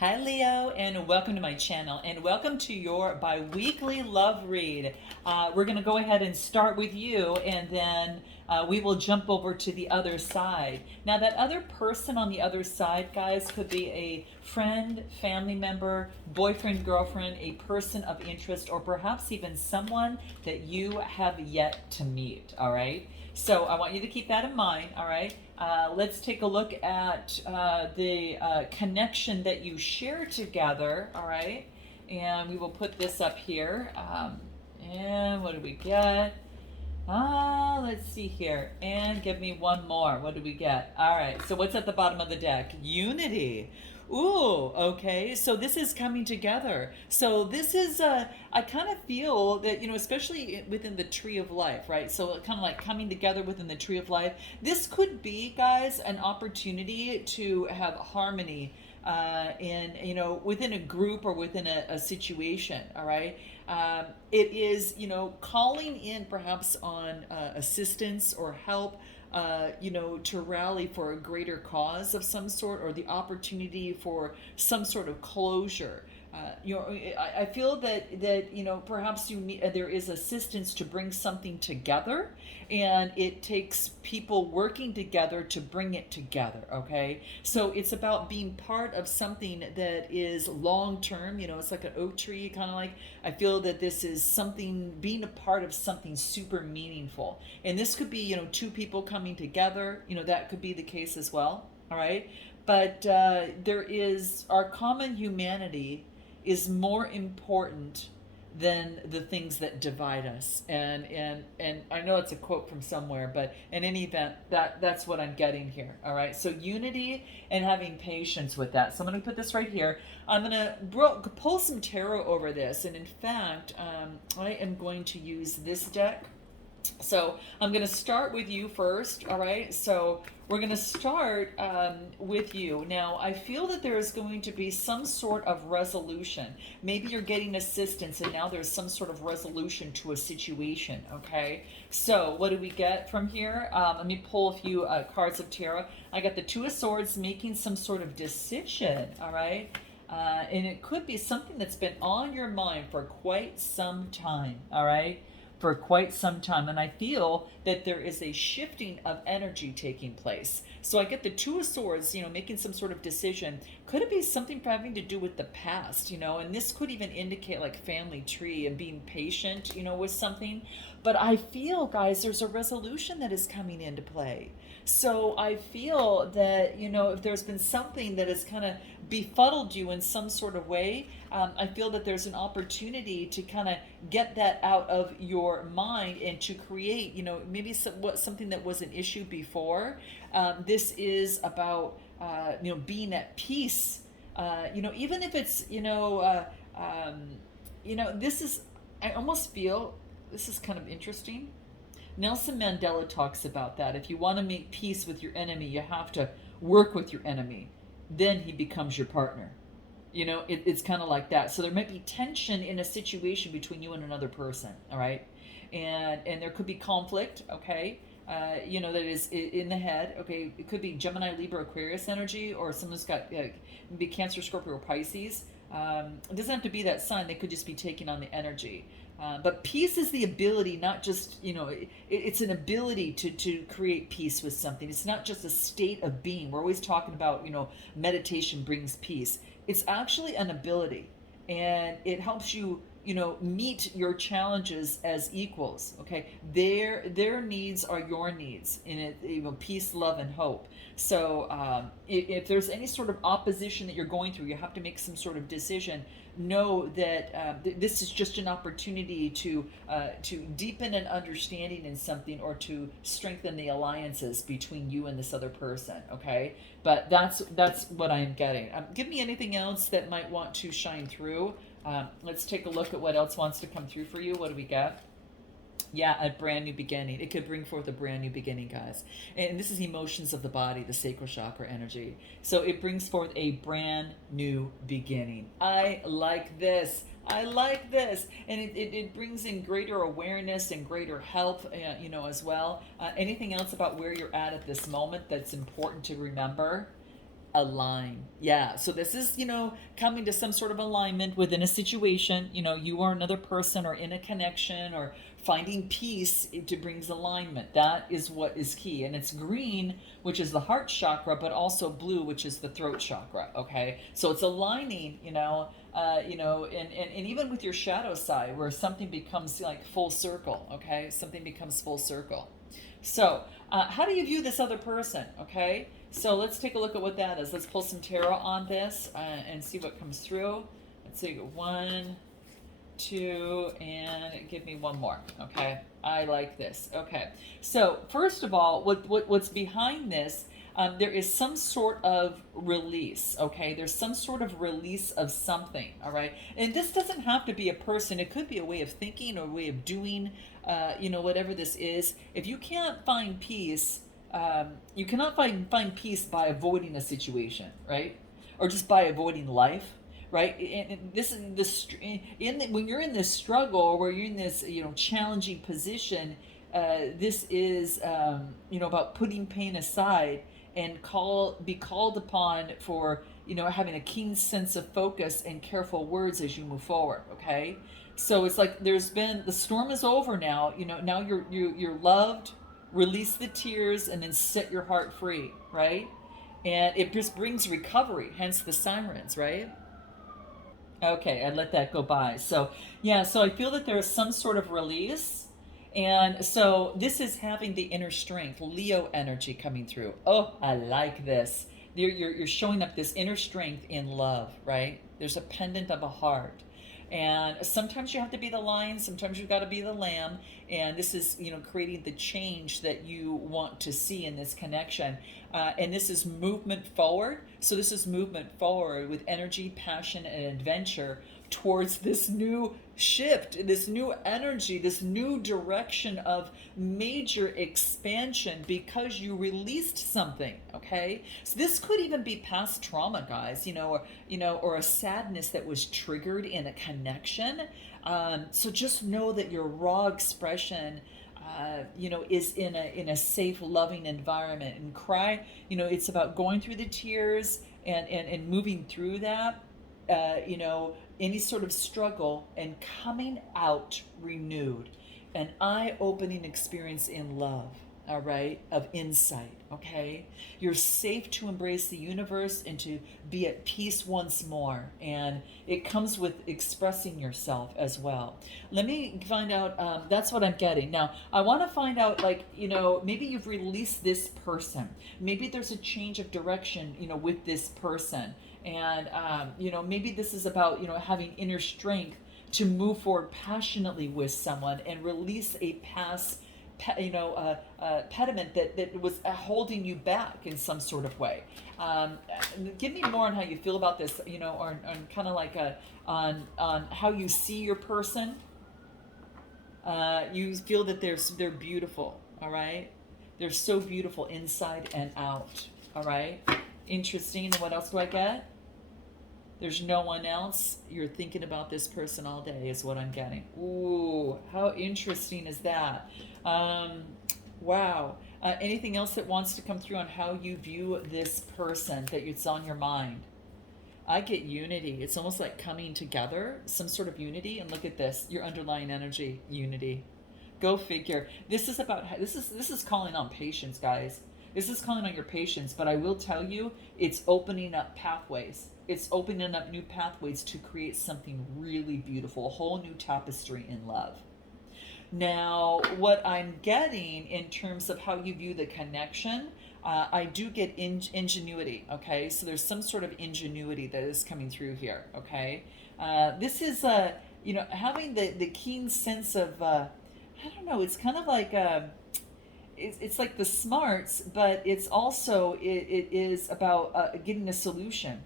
Hi Leo, and welcome to my channel, and welcome to your bi-weekly love read. We're going to go ahead and start with you, and then we will jump over to the other side. Now, that other person on the other side, guys, could be a friend, family member, boyfriend, girlfriend, a person of interest, or perhaps even someone that you have yet to meet, all right? So I want you to keep that in mind, all right? Let's take a look at the connection that you share together, all right? And we will put this up here. And what do we get? Let's see here. And give me one more. What do we get? All right. So what's at the bottom of the deck? Unity. Ooh, okay. So this is coming together. So this is, I kind of feel that, especially within the tree of life, right? So kind of like coming together within the tree of life. This could be, guys, an opportunity to have harmony within a group or within a situation, all right? It is, calling in perhaps on assistance or help, to rally for a greater cause of some sort, or the opportunity for some sort of closure. I feel that perhaps there is assistance to bring something together, and it takes people working together to bring it together. Okay, so it's about being part of something that is long term. It's like an oak tree, kind of like. I feel that this is something, being a part of something super meaningful, and this could be two people coming together. That could be the case as well. All right, but there is our common humanity is more important than the things that divide us. And I know it's a quote from somewhere, but in any event, that's what I'm getting here. All right. So unity and having patience with that. So I'm going to put this right here. I'm going to pull some tarot over this, and in fact, I am going to use this deck. So I'm going to start with you first, all right? So we're going to start with you. Now, I feel that there is going to be some sort of resolution. Maybe you're getting assistance, and now there's some sort of resolution to a situation, okay? So what do we get from here? Let me pull a few cards of tarot. I got the Two of Swords, making some sort of decision, all right? And it could be something that's been on your mind for quite some time, all right? For quite some time, and I feel that there is a shifting of energy taking place. So I get the Two of Swords, making some sort of decision. Could it be something having to do with the past, and this could even indicate like family tree and being patient, with something. But I feel, guys, there's a resolution that is coming into play. So I feel that, if there's been something that has kind of befuddled you in some sort of way, I feel that there's an opportunity to kind of get that out of your mind and to create, maybe something that was an issue before. This is about, being at peace. Even if it's, this is, I almost feel this is kind of interesting. Nelson Mandela talks about that. If you want to make peace with your enemy, you have to work with your enemy. Then he becomes your partner. It's kind of like that. So there might be tension in a situation between you and another person, all right? And there could be conflict, okay? That is in the head, okay? It could be Gemini, Libra, Aquarius energy, or someone's got maybe Cancer, Scorpio, or Pisces. It doesn't have to be that sign. They could just be taking on the energy. But peace is the ability, not just, it's an ability to create peace with something. It's not just a state of being. We're always talking about, meditation brings peace. It's actually an ability, and it helps you, meet your challenges as equals. Okay, their needs are your needs, in it, peace, love, and hope. So if there's any sort of opposition that you're going through, you have to make some sort of decision. Know that this is just an opportunity to deepen an understanding in something, or to strengthen the alliances between you and this other person. Okay, but that's what I am getting. Give me anything else that might want to shine through. Let's take a look at what else wants to come through for you. What do we got? Yeah, a brand new beginning. It could bring forth a brand new beginning, guys. And this is emotions of the body, the sacral chakra energy. So it brings forth a brand new beginning. I like this. I like this. And it brings in greater awareness and greater help, as well. Anything else about where you're at this moment that's important to remember? Align. Yeah. So this is, coming to some sort of alignment within a situation. You or another person or in a connection or finding peace. It brings alignment. That is what is key. And it's green, which is the heart chakra, but also blue, which is the throat chakra. Okay. So it's aligning, and even with your shadow side where something becomes like full circle. Okay. Something becomes full circle. So, how do you view this other person? Okay, so let's take a look at what that is. Let's pull some tarot on this and see what comes through. Let's see, one, two, and give me one more. Okay, I like this. Okay, so first of all, what's behind this? There is some sort of release. Okay, there's some sort of release of something. All right, and this doesn't have to be a person. It could be a way of thinking or a way of doing. Whatever this is. If you can't find peace, you cannot find peace by avoiding a situation, right? Or just by avoiding life, right? And when you're in this struggle or where you're in this challenging position, this is about putting pain aside and be called upon for having a keen sense of focus and careful words as you move forward. Okay, so it's like the storm is over now. Now you're loved. Release the tears and then set your heart free, right? And it just brings recovery. Hence the sirens, right? Okay, I let that go by. So yeah, so I feel that there is some sort of release. And so this is having the inner strength, Leo energy coming through. Oh, I like this. You're showing up this inner strength in love, right? There's a pendant of a heart. And sometimes you have to be the lion, sometimes you've got to be the lamb. And this is, creating the change that you want to see in this connection. And this is movement forward. So this is movement forward with energy, passion, and adventure towards this new shift, this new energy, this new direction of major expansion because you released something. Okay, so this could even be past trauma, guys, or a sadness that was triggered in a connection. So just know that your raw expression is in a safe, loving environment. And cry, it's about going through the tears and moving through that. Any sort of struggle and coming out renewed, an eye-opening experience in love, all right, of insight. Okay, you're safe to embrace the universe and to be at peace once more, and it comes with expressing yourself as well. Let me find out. That's what I'm getting now. I want to find out, maybe you've released this person, maybe there's a change of direction with this person. And maybe this is about having inner strength to move forward passionately with someone and release a past pediment that was holding you back in some sort of way. Give me more on how you feel about this, or on kind of like on how you see your person. You feel that they're beautiful. All right, they're so beautiful inside and out. All right, interesting. And what else do I get? There's no one else. You're thinking about this person all day is what I'm getting. Ooh, how interesting is that? Wow. Anything else that wants to come through on how you view this person that it's on your mind? I get unity. It's almost like coming together, some sort of unity. And look at this, your underlying energy, unity. Go figure. This is calling on patience, guys. This is calling on your patience, but I will tell you, it's opening up pathways. It's opening up new pathways to create something really beautiful, a whole new tapestry in love. Now, what I'm getting in terms of how you view the connection, I do get ingenuity, okay? So there's some sort of ingenuity that is coming through here, okay? This is, having the keen sense of, I don't know, it's kind of like... it's like the smarts, but it's also it is about getting a solution.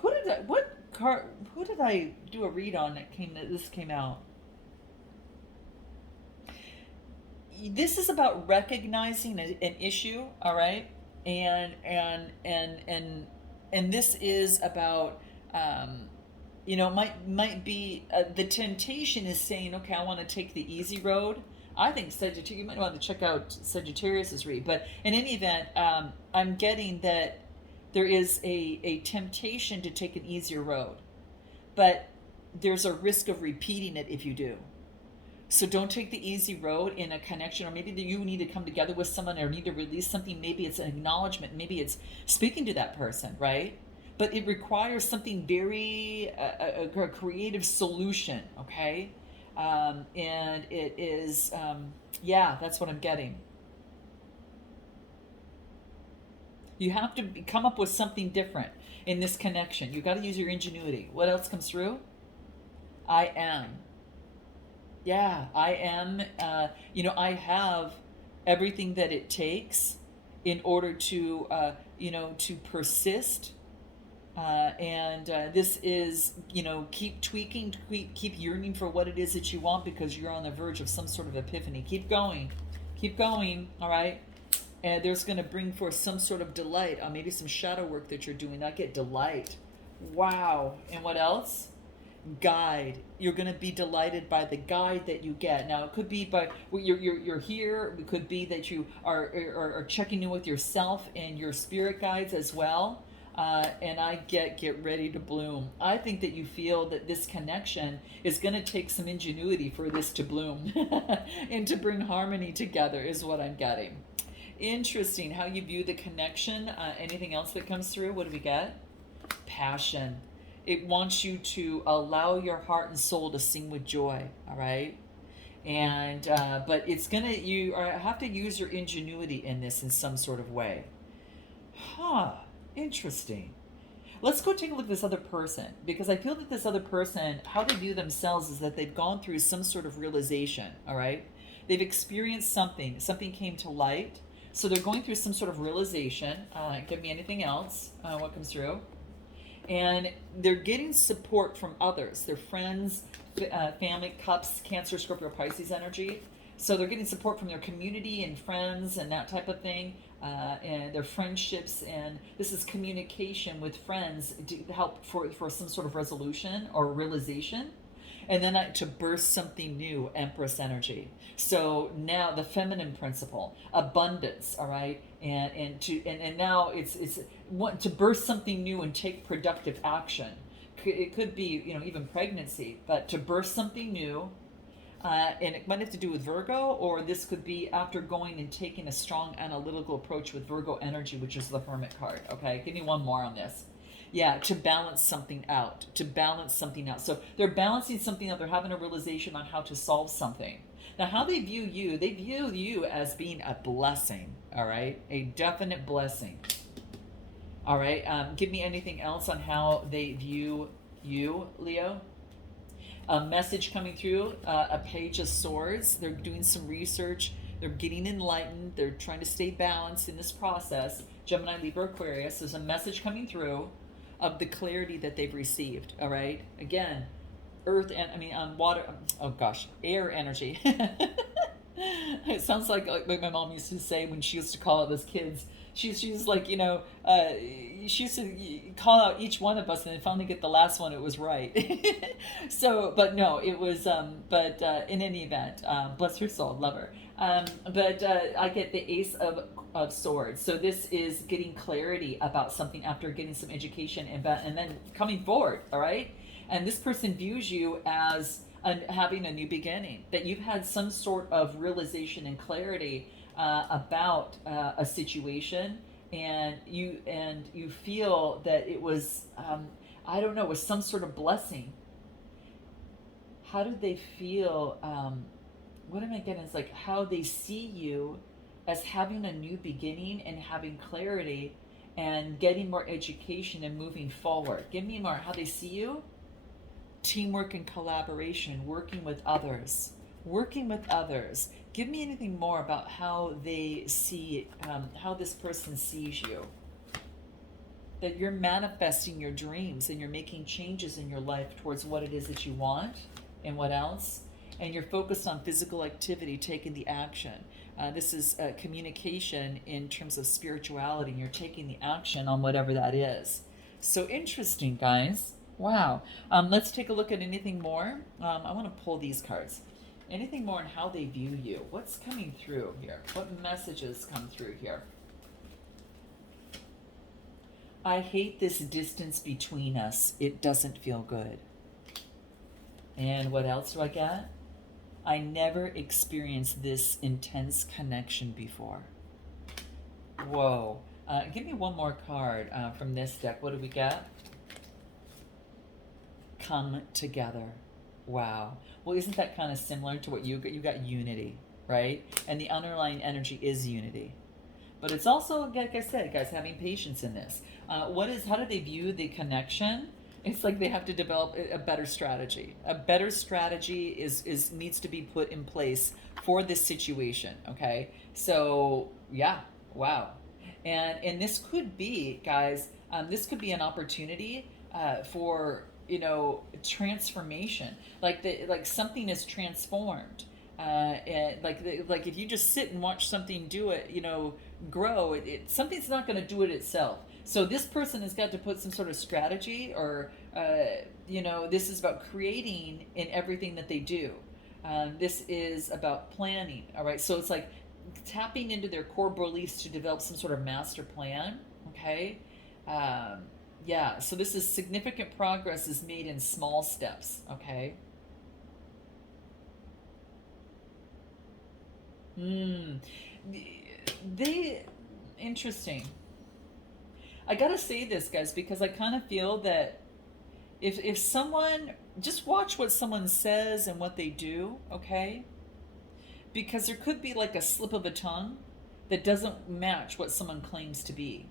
Who did I do a read on that this came out? This is about recognizing an issue, all right, and this is about might be the temptation is saying, okay, I want to take the easy road. I think Sagittarius, you might want to check out Sagittarius's read. But in any event, I'm getting that There is a temptation to take an easier road, but there's a risk of repeating it if you do. So don't take the easy road in a connection, or maybe that you need to come together with someone or need to release something. Maybe it's an acknowledgement, maybe it's speaking to that person, right? But it requires something very, a creative solution, okay? And it is, yeah, that's what I'm getting. You have to come up with something different in this connection. You got to use your ingenuity. What else comes through? I am. Yeah, I am. I have everything that it takes in order to, to persist. And this is, keep tweaking, keep yearning for what it is that you want, because you're on the verge of some sort of epiphany. Keep going. All right. And there's going to bring forth some sort of delight on maybe some shadow work that you're doing. I get delight. Wow. And what else? Guide. You're going to be delighted by the guide that you get. Now it could be by you're here. It could be that you are checking in with yourself and your spirit guides as well. And I get ready to bloom. I think that you feel that this connection is going to take some ingenuity for this to bloom and to bring harmony together is what I'm getting. Interesting how you view the connection. Anything else that comes through? What do we get? Passion. It wants you to allow your heart and soul to sing with joy. All right. And but it's gonna, you have to use your ingenuity in this in some sort of way. Interesting. Let's go take a look at this other person, because I feel that this other person, how they view themselves is that they've gone through some sort of realization. All right. They've experienced something came to light. So they're going through some sort of realization. Give me anything else. What comes through? And they're getting support from others, their friends, family, cups, Cancer, Scorpio, Pisces energy. So they're getting support from their community and friends and that type of thing, and their friendships. And this is communication with friends to help for some sort of resolution or realization. And then to burst something new, Empress energy. So now the feminine principle, abundance, all right, and now it's want to burst something new and take productive action. It could be even pregnancy, but to burst something new, and it might have to do with Virgo, or this could be after going and taking a strong analytical approach with Virgo energy, which is the Hermit card. Okay, give me one more on this. Yeah, to balance something out. So they're balancing something out. They're having a realization on how to solve something. Now, how they view you as being a blessing, all right? A definite blessing. All right, give me anything else on how they view you, Leo. A message coming through, a Page of Swords. They're doing some research. They're getting enlightened. They're trying to stay balanced in this process. Gemini, Libra, Aquarius. There's a message coming through of the clarity that they've received. All right. Again, earth and water. Oh gosh, air energy. It sounds like my mom used to say when she used to call out those kids. She's like, she used to call out each one of us and then finally get the last one. It was right. So, but no, it was, in any event, bless her soul, love her. But I get the Ace of Swords. So this is getting clarity about something after getting some education and then coming forward. All right. And this person views you as having a new beginning, that you've had some sort of realization and clarity about a situation, and you feel that it was was some sort of blessing. How do they feel? What am I getting? It's like how they see you as having a new beginning and having clarity and getting more education and moving forward. Give me more. How they see you? Teamwork and collaboration, working with others. Give me anything more about how they see, how this person sees you. That you're manifesting your dreams and you're making changes in your life towards what it is that you want, and what else? And you're focused on physical activity, taking the action. This is communication in terms of spirituality, and you're taking the action on whatever that is. So interesting, guys. Wow. Let's take a look at anything more. I want to pull these cards. Anything more on how they view you? What's coming through here? What messages come through here? I hate this distance between us. It doesn't feel good. And what else do I get? I never experienced this intense connection before. Whoa. Give me one more card from this deck. What do we get? Come together. Wow. Well, isn't that kind of similar to what you got? You got unity, right? And the underlying energy is unity. But it's also, like I said, guys, having patience in this. How do they view the connection? It's like they have to develop a better strategy. A better strategy is needs to be put in place for this situation. Okay, so yeah, wow, and this could be, guys, this could be an opportunity for transformation. Like something is transformed. And like if you just sit and watch something do it, grow, something's not going to do it itself. So this person has got to put some sort of strategy, or this is about creating in everything that they do. This is about planning. All right, so it's like tapping into their core beliefs to develop some sort of master plan. Okay, yeah. So this is significant progress is made in small steps. Okay. Hmm. They interesting. I gotta say this, guys, because I kind of feel that if someone just watch what someone says and what they do, okay? Because there could be like a slip of a tongue that doesn't match what someone claims to be.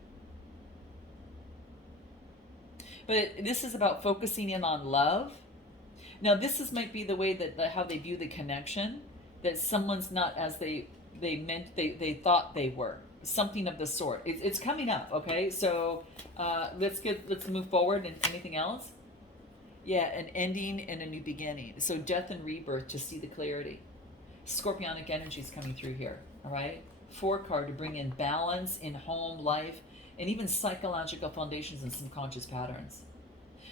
But this is about focusing in on love. Now, might be the way that how they view the connection, that someone's not as they thought they were, something of the sort. It's coming up, okay? So let's move forward. And anything else? Yeah, an ending and a new beginning. So death and rebirth to see the clarity. Scorpionic energy is coming through here. All right. 4 card to bring in balance in home life and even psychological foundations and subconscious patterns.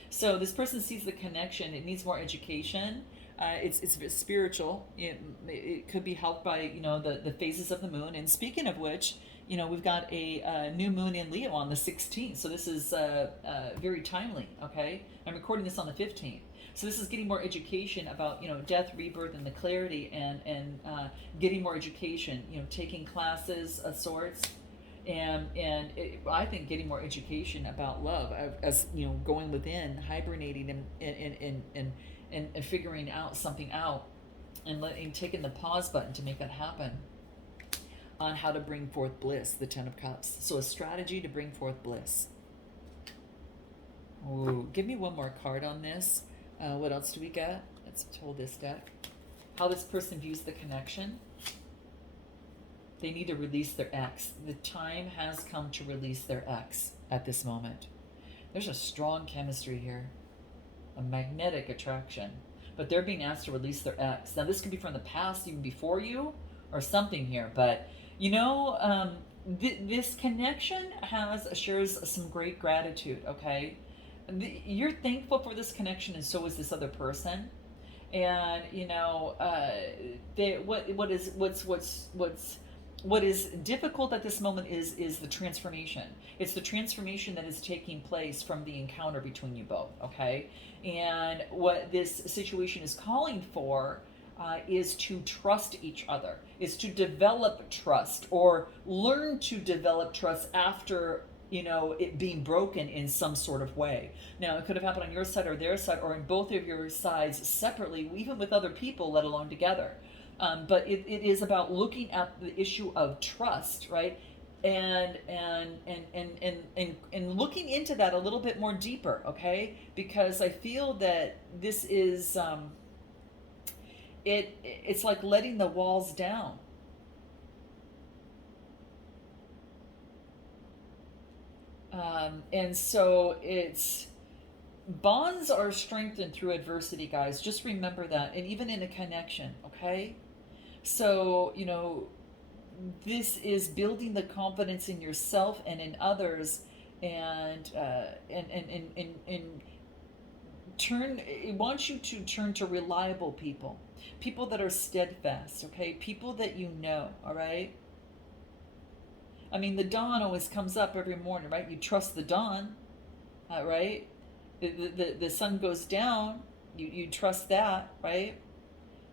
So this person sees the connection. It needs more education. It's spiritual. It could be helped by the phases of the moon. And speaking of which, we've got a new moon in Leo on the 16th. So this is very timely. Okay, I'm recording this on the 15th. So this is getting more education about death, rebirth, and the clarity, and getting more education. Taking classes of sorts. I think getting more education about love, as going within, hibernating, and figuring out something out, and taking the pause button to make that happen, on how to bring forth bliss, the 10 of Cups. So a strategy to bring forth bliss. Ooh, give me one more card on this. What else do we get? Let's hold this deck. How this person views the connection. They need to release their ex. The time has come to release their ex at this moment. There's a strong chemistry here, a magnetic attraction, but they're being asked to release their ex. Now, this could be from the past, even before you, or something here, but this connection shares some great gratitude. Okay, you're thankful for this connection, and so is this other person. And what is difficult at this moment is the transformation. It's the transformation that is taking place from the encounter between you both. Okay, and what this situation is calling for is to trust each other, is to develop trust, or learn to develop trust after it being broken in some sort of way. Now, it could have happened on your side or their side, or in both of your sides separately, even with other people, let alone together. But it is about looking at the issue of trust, right? And looking into that a little bit more deeper, okay? Because I feel that this is it's like letting the walls down. And so it's bonds are strengthened through adversity, guys. Just remember that. And even in a connection, okay? So, this is building the confidence in yourself and in others, and turn. It wants you to turn to reliable people that are steadfast. Okay, people that all right. I mean, the dawn always comes up every morning, right? You trust the dawn, right? The sun goes down, you trust that, right?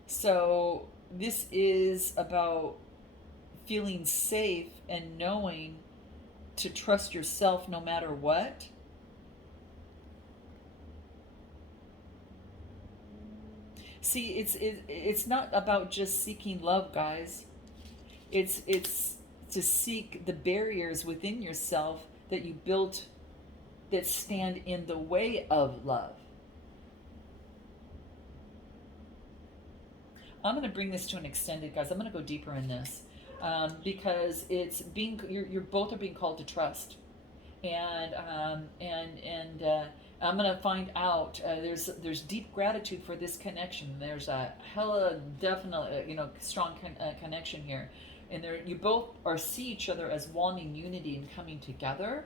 So this is about feeling safe and knowing to trust yourself no matter what. See, it's not about just seeking love, guys. It's to seek the barriers within yourself that you built that stand in the way of love. I'm going to bring this to an extended, guys. I'm going to go deeper in this because it's being you're both are being called to trust, and I'm going to find out. There's deep gratitude for this connection. There's a hella definite strong connection here, and there you both are see each other as wanting unity and coming together,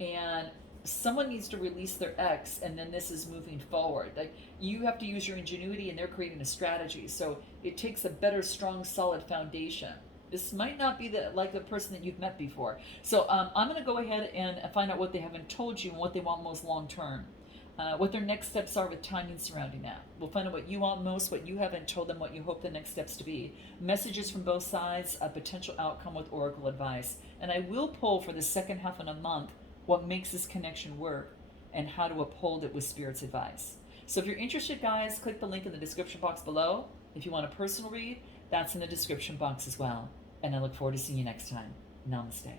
and someone needs to release their ex, and then this is moving forward. Like, you have to use your ingenuity, and they're creating a strategy, so it takes a better, strong, solid foundation. This might not be the person that you've met before. So I'm going to go ahead and find out what they haven't told you and what they want most long term, what their next steps are with timing surrounding that. We'll find out what you want most, what you haven't told them, what you hope the next steps to be. Messages from both sides, a potential outcome with oracle advice. And I will pull for the second half of the month what makes this connection work and how to uphold it with Spirit's advice. So if you're interested, guys, click the link in the description box below. If you want a personal read, that's in the description box as well. And I look forward to seeing you next time. Namaste.